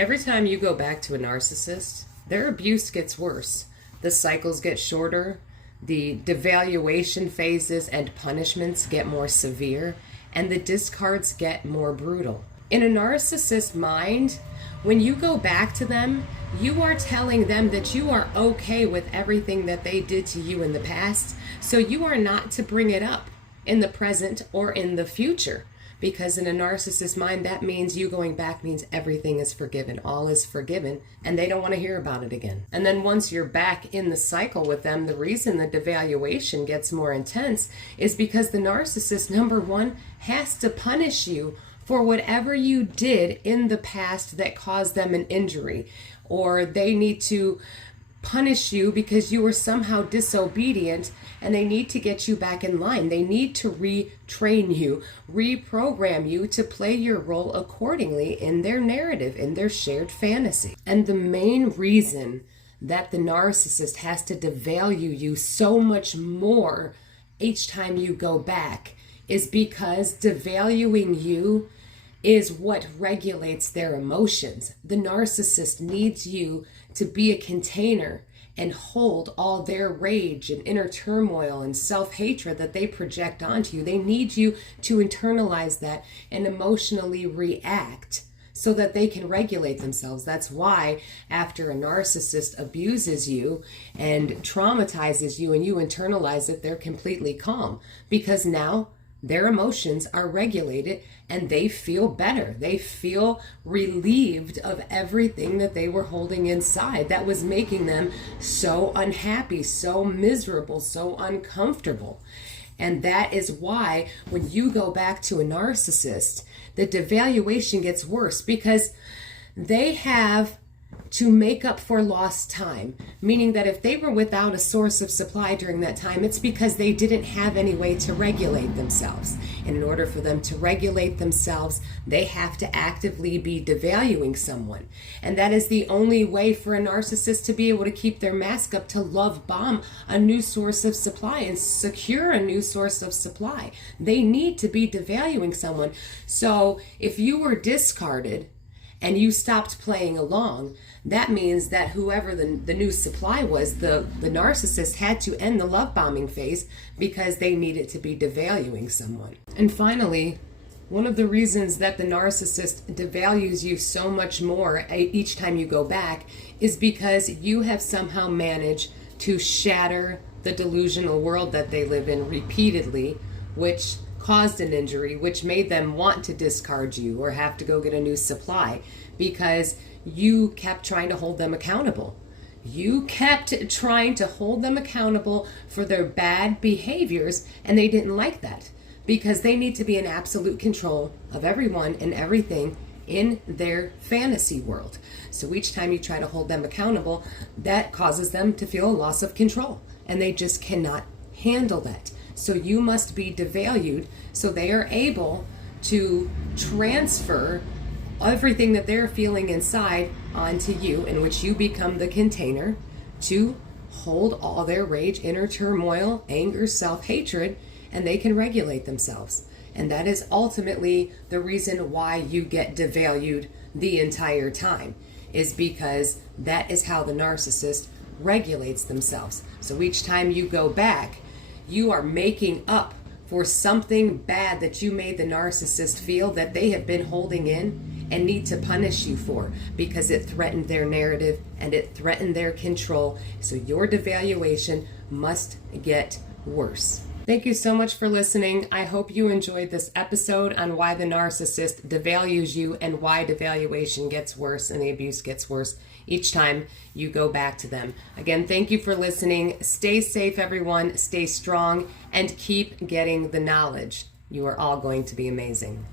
Every time you go back to a narcissist, their abuse gets worse. The cycles get shorter, the devaluation phases and punishments get more severe, and the discards get more brutal. In a narcissist mind, when you go back to them, you are telling them that you are okay with everything that they did to you in the past, so you are not to bring it up in the present or in the future. Because in a narcissist mind, that means you going back means everything is forgiven, all is forgiven, and they don't want to hear about it again. And then once you're back in the cycle with them, the reason the devaluation gets more intense is because the narcissist, number one, has to punish you for whatever you did in the past that caused them an injury, or they need to punish you because you were somehow disobedient, and they need to get you back in line. They need to retrain you, reprogram you to play your role accordingly in their narrative, in their shared fantasy. And the main reason that the narcissist has to devalue you so much more each time you go back is because devaluing you is what regulates their emotions. The narcissist needs you to be a container and hold all their rage and inner turmoil and self-hatred that they project onto you. They need you to internalize that and emotionally react so that they can regulate themselves. That's why after a narcissist abuses you and traumatizes you and you internalize it, they're completely calm, because now their emotions are regulated and they feel better. They feel relieved of everything that they were holding inside that was making them so unhappy, so miserable, so uncomfortable. And that is why when you go back to a narcissist, the devaluation gets worse, because they have to make up for lost time, meaning that if they were without a source of supply during that time, it's because they didn't have any way to regulate themselves. And in order for them to regulate themselves, they have to actively be devaluing someone. And that is the only way for a narcissist to be able to keep their mask up, to love bomb a new source of supply and secure a new source of supply. They need to be devaluing someone. So if you were discarded and you stopped playing along, that means that whoever the new supply was, the narcissist had to end the love bombing phase because they needed to be devaluing someone. And finally, one of the reasons that the narcissist devalues you so much more each time you go back is because you have somehow managed to shatter the delusional world that they live in repeatedly, which caused an injury, which made them want to discard you or have to go get a new supply, because you kept trying to hold them accountable. You kept trying to hold them accountable for their bad behaviors, and they didn't like that because they need to be in absolute control of everyone and everything in their fantasy world. So each time you try to hold them accountable, that causes them to feel a loss of control, and they just cannot handle that. So you must be devalued so they are able to transfer everything that they're feeling inside onto you, in which you become the container to hold all their rage, inner turmoil, anger, self-hatred, and they can regulate themselves. And that is ultimately the reason why you get devalued the entire time, is because that is how the narcissist regulates themselves. So each time you go back, you are making up for something bad that you made the narcissist feel that they have been holding in and need to punish you for, because it threatened their narrative and it threatened their control. So your devaluation must get worse. Thank you so much for listening. I hope you enjoyed this episode on why the narcissist devalues you and why devaluation gets worse and the abuse gets worse each time you go back to them. Again, thank you for listening. Stay safe, everyone. Stay strong and keep getting the knowledge. You are all going to be amazing.